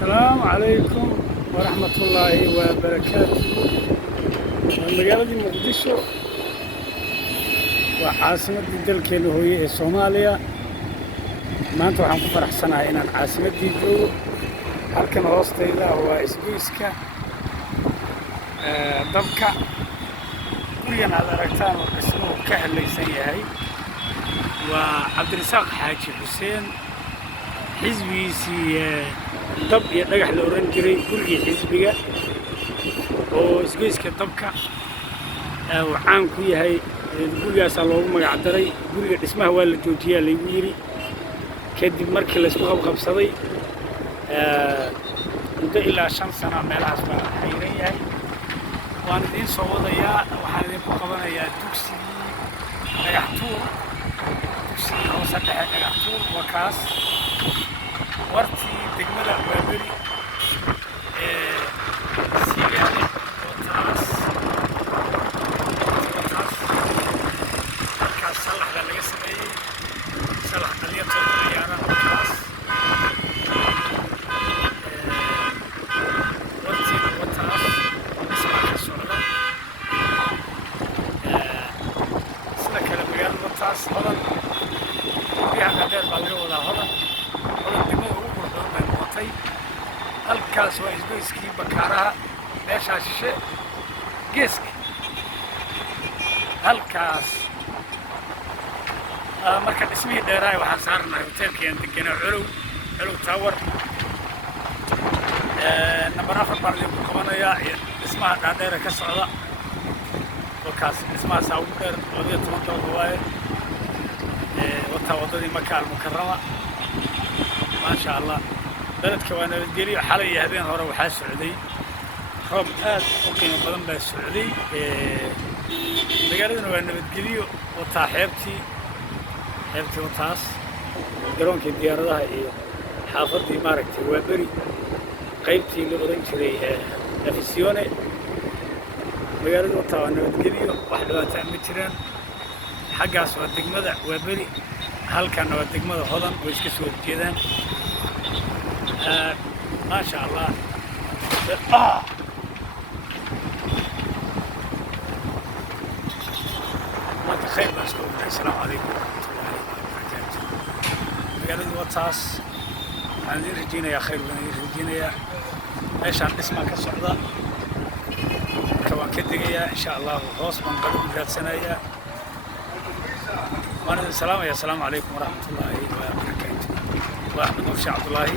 السلام عليكم ورحمة الله وبركاته. مقالة مقدشو وعاصمة dalkeena hooyo ee Soomaaliya. maanta waxaan ku faraxsanahay inaan caasimadii joogo. halkan hoostayda waa isgoyska dabka gurigan aad aragtaan oo dhismuhu ka helaysan yahay waa Cabdirasaaq Xaaji Xuseen xisbigiisii dab iyo dhagax la oran jiray gurigii xisbiga oo isgoyska dabka waxaan ku yahay gurigaas loogu magac daray guriga dhismaha waa la joojiyay la yiri kadib markii la isku qabsaday muddo ilaa 5 sano meelahaas baa xayran yahay waan idin soo wadayaa waxaan idin ku qabanayaa dugsigii dhagax tuur dugsigii hoose dhexe dhagax tuur wakaas wartii degmada Waaberi sigaale wataas halkaas salaxda laga sameeyey salax dhalinyarta ciyaaraan wataas wartii wataas dhismaha ka socda sida kale magaalada wataas hodan biyaha dheer baa laga wadaa hodan degmada ugu qurxoon bay noqotay halkaas waa isgoyskii bakaaraha meeshaas shishe geeska halkaas marka dhismihii dheeraay waxaan saarnahay hoteelkeen deganaa colow tower number 4 baan idinku qabanayaa dhismaha dhaadheer ka socda halkaas dhismahaas ugu dheer 12 doollar waaye wadadii Maka al-Mukarrama ما شاء الله بلدك وانا بديري حالي هذين هورا وحاس سعودي روب آد وقيمة بدن بها السعودي بقالدنا وانا بديري وطا حيبتي وطاس قرونك الديارة ده حافظتي ماركتي وابري قيبتي لغرنشري نفسيوني بقالدنا وطا وانا بديري واحدة تعمتران حقا سوى الدقمدة وابري هل كان ودقمده هضن ويسكسوا الجيدان ما شاء الله ما تخيل بس السلام عليكم ورحمة الله وبركاته قالوا لي واتاس عندي رجينا يا خير بني رجينا يا ايش عم نسمع كالصعدة كمان كدقية ان شاء الله غوص من قبل 3 سنة وانا السلام عليكم ورحمة الله وبركاته. وأحمد عبد الله